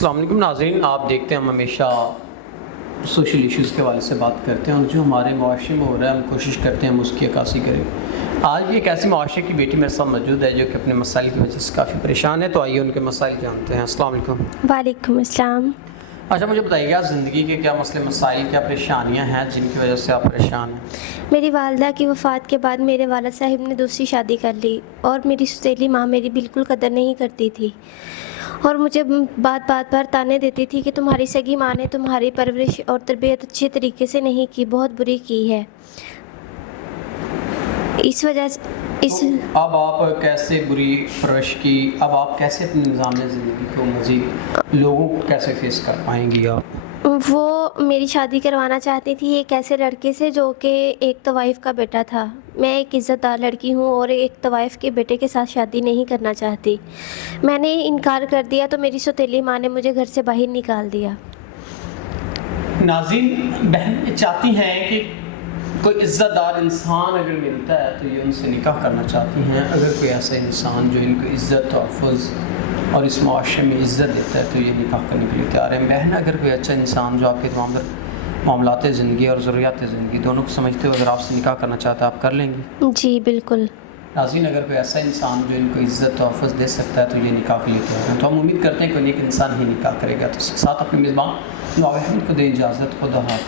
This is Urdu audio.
السلام علیکم ناظرین، آپ دیکھتے ہیں ہم ہمیشہ سوشل ایشوز کے حوالے سے بات کرتے ہیں اور جو ہمارے معاشرے میں ہو رہا ہے ہم کوشش کرتے ہیں ہم اس کی عکاسی کریں۔ آج بھی ایک ایسی معاشرے کی بیٹی میرے ساتھ موجود ہے جو کہ اپنے مسائل کی وجہ سے کافی پریشان ہے، تو آئیے ان کے مسائل جانتے ہیں۔ السلام علیکم۔ وعلیکم السلام۔ اچھا، مجھے بتائیے گا زندگی کے کیا مسئلے مسائل، کیا پریشانیاں ہیں جن کی وجہ سے آپ پریشان ہیں؟ میری والدہ کی وفات کے بعد میرے والد صاحب نے دوسری شادی کر لی اور میری سوتیلی ماں میری بالکل قدر نہیں کرتی تھی اور مجھے بات بات پر تانے دیتی تھی کہ تمہاری سگی ماں نے تمہاری پرورش اور تربیت اچھے طریقے سے نہیں کی، بہت بری کی ہے۔ اس وجہ سے اب آپ کیسے بری پرورش کی، اب آپ کیسے اپنے نظام زندگی کو مزید لوگوں کو کیسے فیس کر پائیں گی آپ؟ وہ میری شادی کروانا چاہتی تھی ایک ایسے لڑکے سے جو کہ ایک طوائف کا بیٹا تھا۔ میں ایک عزت دار لڑکی ہوں اور ایک طوائف کے بیٹے کے ساتھ شادی نہیں کرنا چاہتی۔ میں نے انکار کر دیا تو میری سوتیلی ماں نے مجھے گھر سے باہر نکال دیا۔ ناظرین، بہن چاہتی ہیں کہ کوئی عزت دار انسان اگر ملتا ہے تو یہ ان سے نکاح کرنا چاہتی ہیں۔ اگر کوئی ایسا انسان جو ان کو عزت تحفظ اور اس معاشرے میں عزت دیتا ہے تو یہ نکاح کرنے کے لیے تیار ہیں۔ بہن، اگر کوئی اچھا انسان جو آپ کے تمام معاملات زندگی اور ضروریات زندگی دونوں کو سمجھتے ہوئے اگر آپ سے نکاح کرنا چاہتا ہے، آپ کر لیں گی؟ جی بالکل۔ ناظرین، اگر کوئی ایسا انسان جو ان کو عزت تحفظ دے سکتا ہے تو یہ نکاح کے لیے تیار ہیں۔ تو ہم امید کرتے ہیں کہ ایک انسان ہی نکاح کرے گا۔ تو اس کے ساتھ اپنے میزبان نواب احمد کو دیں اجازت۔ خدا حافظ۔